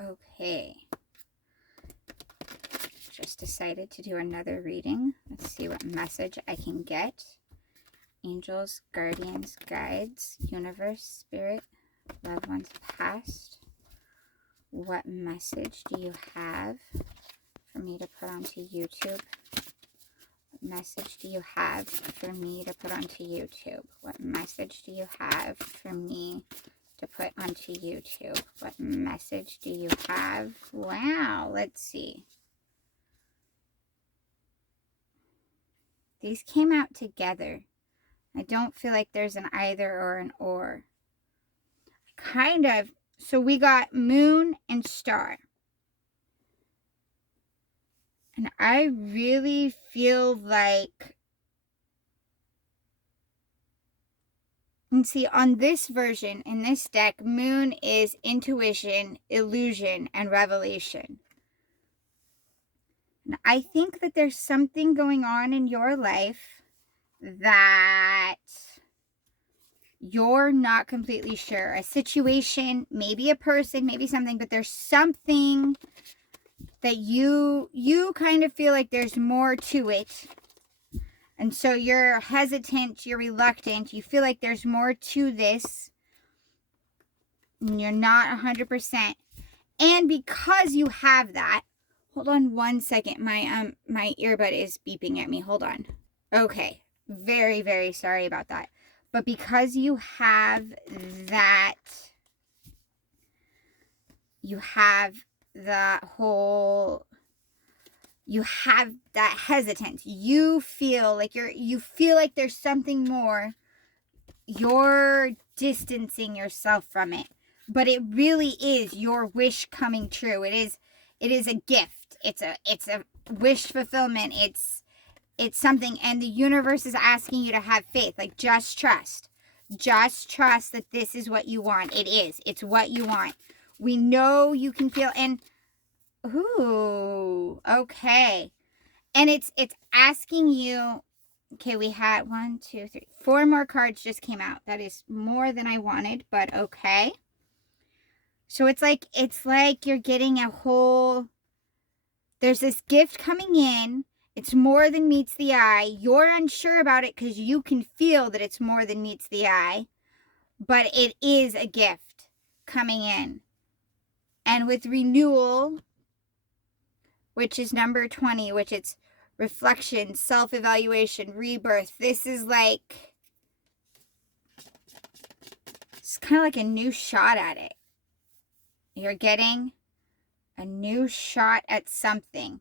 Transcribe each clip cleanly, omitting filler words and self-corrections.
Okay. Just decided to do another reading. Let's see what message I can get. Angels, guardians, guides, universe, spirit, loved ones past. What message do you have for me to put onto YouTube? What message do you have for me to put onto YouTube? What message do you have for me to put onto YouTube? What message do you have? Wow, let's see. These came out together. I don't feel like there's an either or an or. Kind of. So we got moon and star. And I really feel like, and see, on this version, in this deck, moon is intuition, illusion, and revelation. And I think that there's something going on in your life that you're not completely sure. A situation, maybe a person, maybe something, but there's something that you kind of feel like there's more to it. And so you're hesitant, you're reluctant, you feel like there's more to this. And you're not 100%. And because you have that, hold on one second. My earbud is beeping at me. Hold on. Okay. Very, very sorry about that. But because you have that, you have that whole, you have that hesitance. You feel like there's something more. You're distancing yourself from it. But it really is your wish coming true. It is a gift. It's a wish fulfillment. It's something, and the universe is asking you to have faith. Like, just trust. Just trust that this is what you want. It is. It's what you want. We know you can feel, and ooh, okay. And it's asking you, okay, we had 1, 2, 3, 4 more cards just came out. That is more than I wanted, but okay. So it's like you're getting a whole, there's this gift coming in. It's more than meets the eye. You're unsure about it because you can feel that it's more than meets the eye. But it is a gift coming in. And with renewal, which is number 20, which it's reflection, self-evaluation, rebirth. This is like, it's kind of like a new shot at it. You're getting a new shot at something.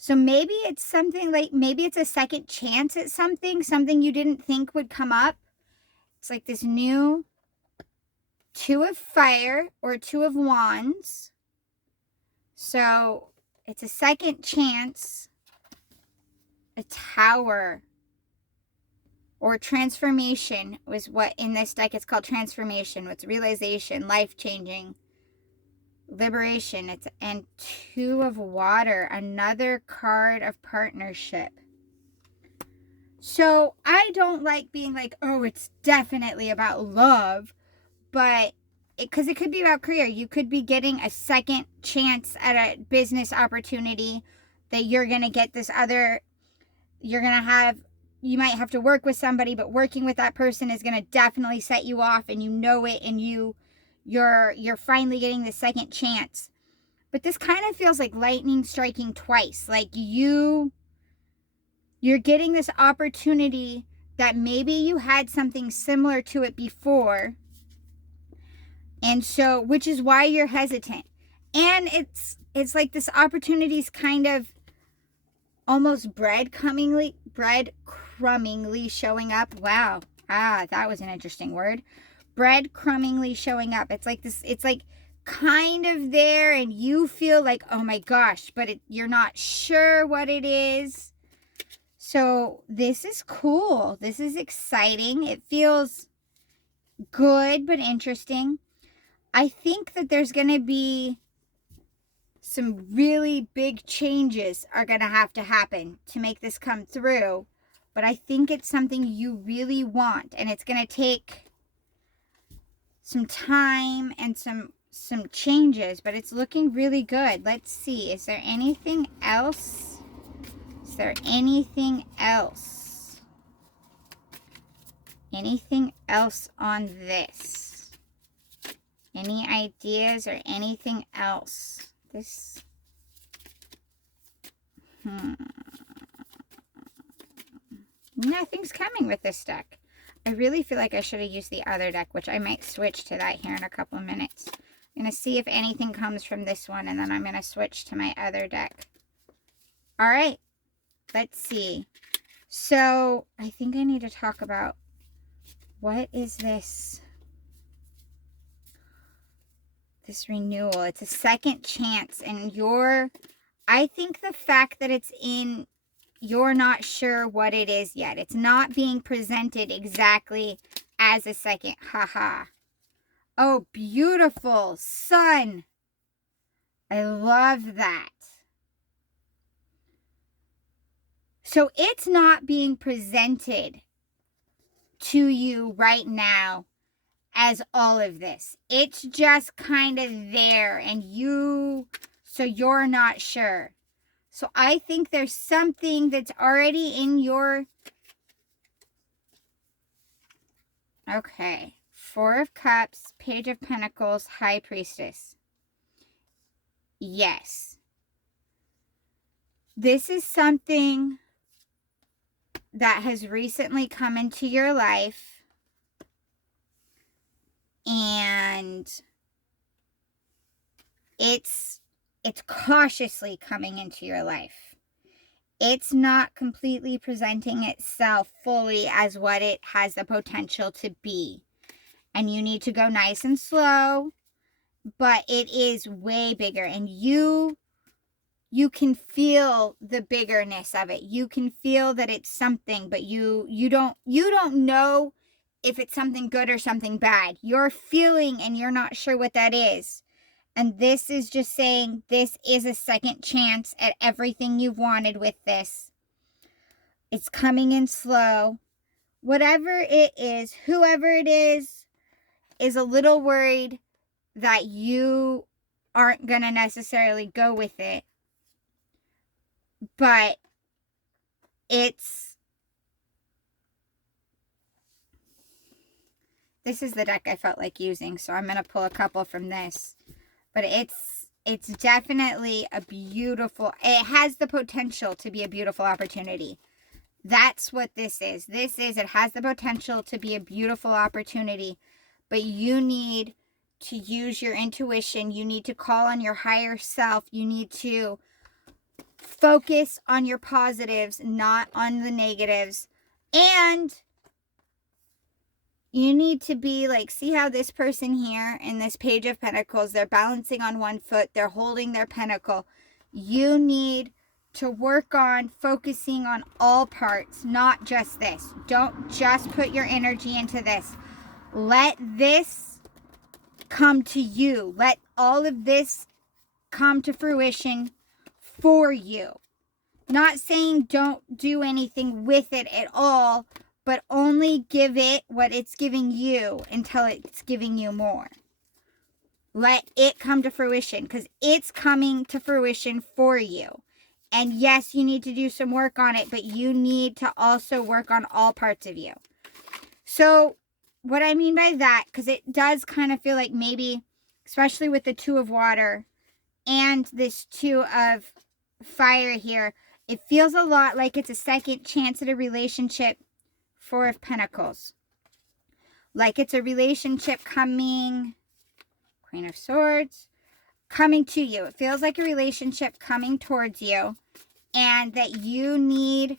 So maybe it's something like, maybe it's a second chance at something you didn't think would come up. It's like this new 2 of fire or 2 of wands. So it's a second chance, a tower, or transformation was what in this deck it's called, transformation. It's realization, life-changing, liberation. It's and 2 of water, another card of partnership. So I don't like being like, oh, it's definitely about love, but because it could be about career. You could be getting a second chance at a business opportunity that you're going to get this other, you're going to have, you might have to work with somebody, but working with that person is going to definitely set you off, and you know it, and you're finally getting the second chance. But this kind of feels like lightning striking twice. Like you're getting this opportunity that maybe you had something similar to it before. And so, which is why you're hesitant. And it's like this opportunity is kind of almost breadcrumbingly showing up. Wow. That was an interesting word. Breadcrumbingly showing up. It's like this, it's like kind of there, and you feel like, oh my gosh, but you're not sure what it is. So this is cool. This is exciting. It feels good, but interesting. I think that there's going to be some really big changes are going to have to happen to make this come through. But I think it's something you really want. And it's going to take some time and some some changes, but it's looking really good. Let's see. Is there anything else? Is there anything else? Anything else on this? Any ideas or anything else? This... Nothing's coming with this deck. I really feel like I should have used the other deck, which I might switch to that here in a couple of minutes. I'm going to see if anything comes from this one, and then I'm going to switch to my other deck. All right, let's see. So I think I need to talk about, what is this? This renewal. It's a second chance, and I think the fact that it's in, you're not sure what it is yet. It's not being presented exactly as a second. Haha. Oh, beautiful. Sun. I love that. So it's not being presented to you right now as all of this. It's just kind of there, and so you're not sure. So I think there's something that's already in your... Okay. Four of Cups, Page of Pentacles, High Priestess. Yes. This is something that has recently come into your life, and it's cautiously coming into your life. It's not completely presenting itself fully as what it has the potential to be. And you need to go nice and slow, but it is way bigger, and you can feel the biggerness of it. You can feel that it's something, but you don't know if it's something good or something bad. You're feeling, and you're not sure what that is. And this is just saying this is a second chance at everything you've wanted with this. It's coming in slow. Whatever it is, whoever it is a little worried that you aren't going to necessarily go with it. But this is the deck I felt like using, so I'm going to pull a couple from this. But it's definitely a beautiful, it has the potential to be a beautiful opportunity. That's what this is. It has the potential to be a beautiful opportunity, but you need to use your intuition. You need to call on your higher self. You need to focus on your positives, not on the negatives. And you need to be like, see how this person here in this Page of Pentacles, they're balancing on one foot, they're holding their pentacle. You need to work on focusing on all parts, not just this. Don't just put your energy into this. Let this come to you. Let all of this come to fruition for you. Not saying don't do anything with it at all, but only give it what it's giving you until it's giving you more. Let it come to fruition, because it's coming to fruition for you. And yes, you need to do some work on it, but you need to also work on all parts of you. So what I mean by that, because it does kind of feel like maybe, especially with the Two of Water and this Two of Fire here, it feels a lot like it's a second chance at a relationship. Four of Pentacles. Like it's a relationship coming, Queen of Swords, coming to you. It feels like a relationship coming towards you, and that you need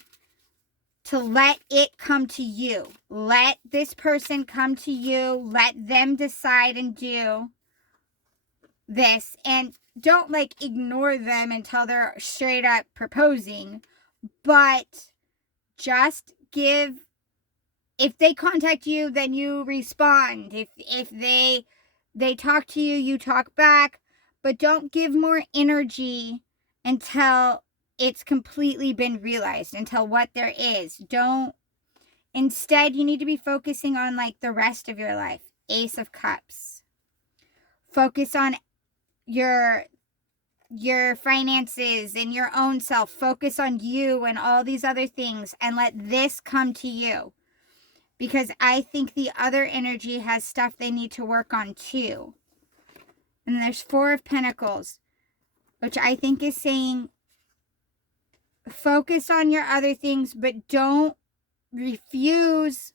to let it come to you. Let this person come to you. Let them decide and do this. And don't like ignore them until they're straight up proposing, but just give. If they contact you, then you respond. If they talk to you, you talk back. But don't give more energy until it's completely been realized, until what there is. Don't. Instead, you need to be focusing on like the rest of your life. Ace of Cups. Focus on your finances and your own self. Focus on you and all these other things, and let this come to you. Because I think the other energy has stuff they need to work on too. And there's Four of Pentacles, which I think is saying focus on your other things, but don't refuse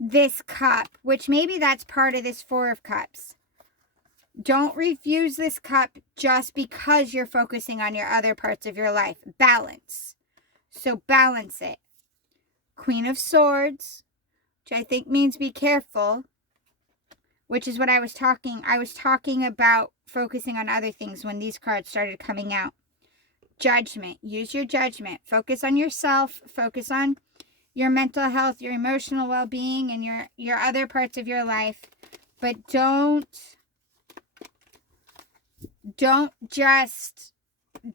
this cup, which maybe that's part of this Four of Cups. Don't refuse this cup just because you're focusing on your other parts of your life. Balance. So balance it. Queen of Swords, which I think means be careful, which is what I was talking about focusing on other things when these cards started coming out. Judgment. Use your judgment. Focus on yourself. Focus on your mental health, your emotional well-being, and your other parts of your life. But don't just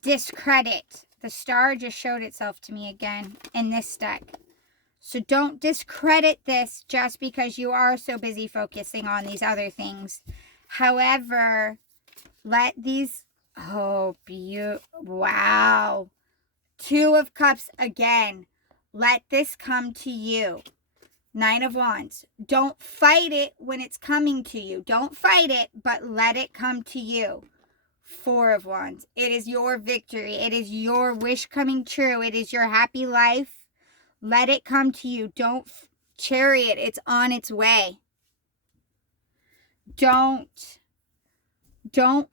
discredit. The star just showed itself to me again in this deck. So don't discredit this just because you are so busy focusing on these other things. However, let these, wow. Two of Cups again. Let this come to you. Nine of Wands. Don't fight it when it's coming to you. Don't fight it, but let it come to you. Four of Wands. It is your victory. It is your wish coming true. It is your happy life. Let it come to you. Don't Chariot. It's on its way. Don't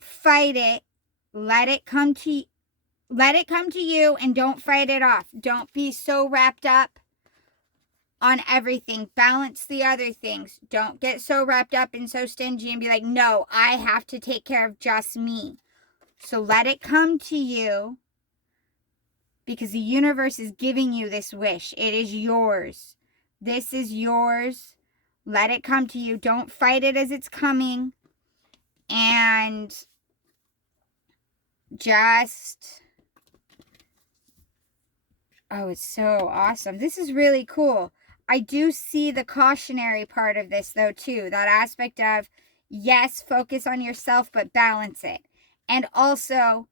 fight it. Let it come to you, and don't fight it off. Don't be so wrapped up on everything. Balance the other things. Don't get so wrapped up and so stingy and be like, no, I have to take care of just me. So let it come to you, because the universe is giving you this wish. It is yours. This is yours. Let it come to you. Don't fight it as it's coming. And just, it's so awesome. This is really cool. I do see the cautionary part of this though too. That aspect of, yes, focus on yourself, but balance it. And also,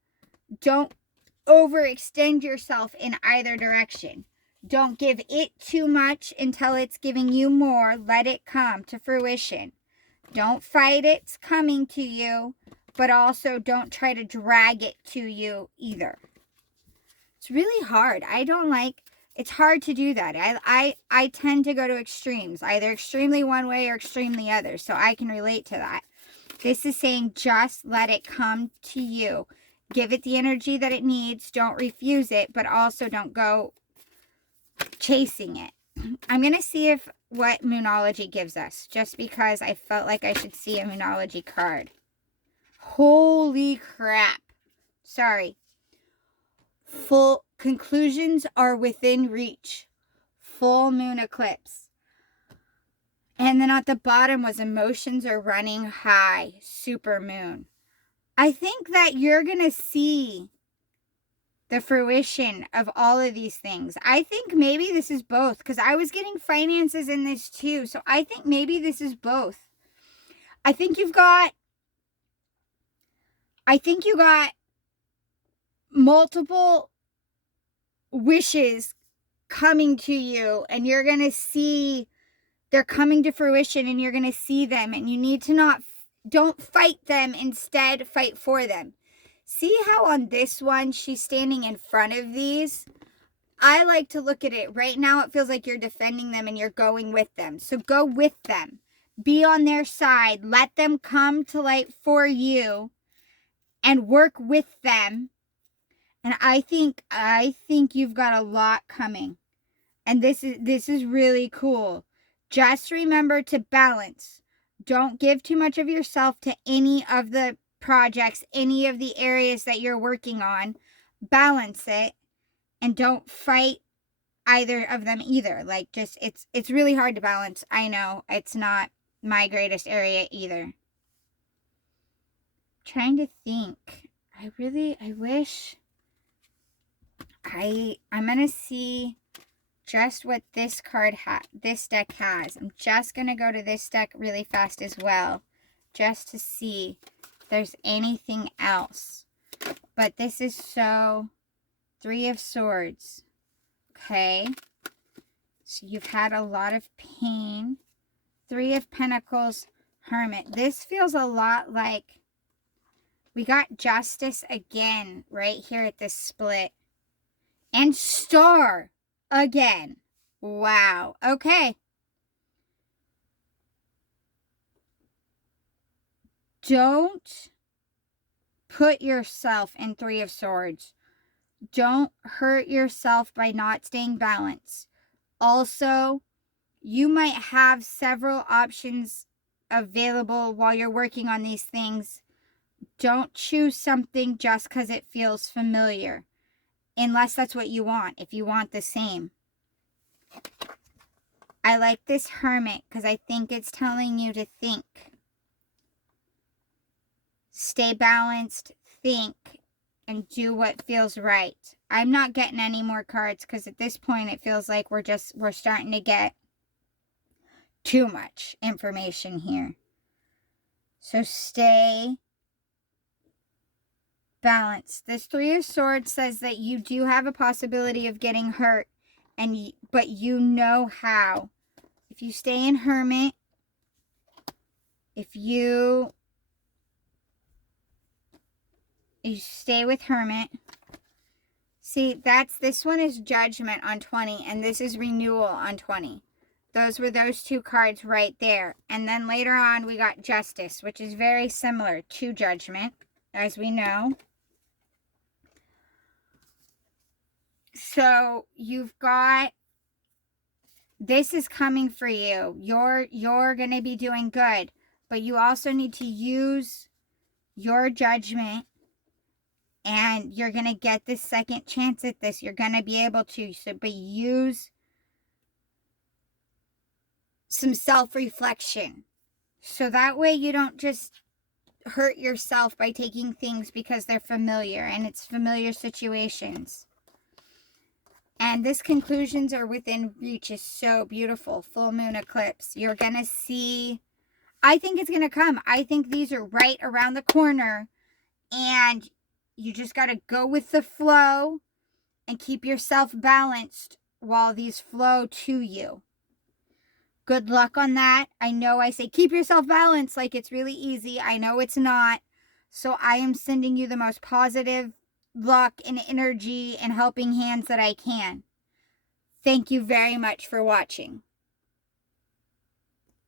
don't overextend yourself in either direction. Don't give it too much until it's giving you more. Let it come to fruition. Don't fight it's coming to you, but also don't try to drag it to you either. It's really hard. It's hard to do that. I tend to go to extremes, either extremely one way or extremely other, so I can relate to that. This is saying just let it come to you. Give it the energy that it needs. Don't refuse it, but also don't go chasing it. I'm going to see what Moonology gives us, just because I felt like I should see a Moonology card. Holy crap. Sorry. Full conclusions are within reach. Full moon eclipse. And then at the bottom was emotions are running high. Super moon. I think that you're going to see the fruition of all of these things. I think maybe this is both, because I was getting finances in this too. So I think maybe this is both. I think you got multiple wishes coming to you, and you're going to see they're coming to fruition, and you're going to see them, and you need to don't fight them, instead fight for them. See how on this one she's standing in front of these? I like to look at it right now. It feels like you're defending them and you're going with them. So go with them. Be on their side. Let them come to light for you and work with them. And I think you've got a lot coming. And this is really cool. Just remember to balance. Don't give too much of yourself to any of the projects, any of the areas that you're working on. Balance it, and don't fight either of them either. Like, just, it's really hard to balance. I know it's not my greatest area either. Trying to think. I wish I'm gonna see just what this deck has. I'm just gonna go to this deck really fast as well just to see if there's anything else. But this is so... Three of Swords. Okay. So you've had a lot of pain. Three of Pentacles, Hermit. This feels a lot like we got Justice again right here at this split. And Star again. Wow. Okay. Don't put yourself in Three of Swords. Don't hurt yourself by not staying balanced. Also, you might have several options available while you're working on these things. Don't choose something just because it feels familiar. Unless that's what you want. If you want the same. I like this Hermit because I think it's telling you to think. Stay balanced, think, and do what feels right. I'm not getting any more cards because at this point it feels like we're starting to get too much information here. So stay balanced. This Three of Swords says that you do have a possibility of getting hurt, but you know how. If you stay in Hermit, if you stay with Hermit. See, this one is Judgment on 20, and this is Renewal on 20. Those were those two cards right there. And then later on, we got Justice, which is very similar to Judgment, as we know. So, you've got, this is coming for you. You're going to be doing good. But you also need to use your judgment. And you're going to get this second chance at this. You're going to be able to. But use some self-reflection. So that way you don't just hurt yourself by taking things because they're familiar. And it's familiar situations. And this conclusions are within reach is so beautiful. Full moon eclipse. You're going to see. I think it's going to come. I think these are right around the corner. And you just got to go with the flow and keep yourself balanced while these flow to you. Good luck on that. I know I say keep yourself balanced like it's really easy. I know it's not. So I am sending you the most positive luck and energy and helping hands that I can. Thank you very much for watching.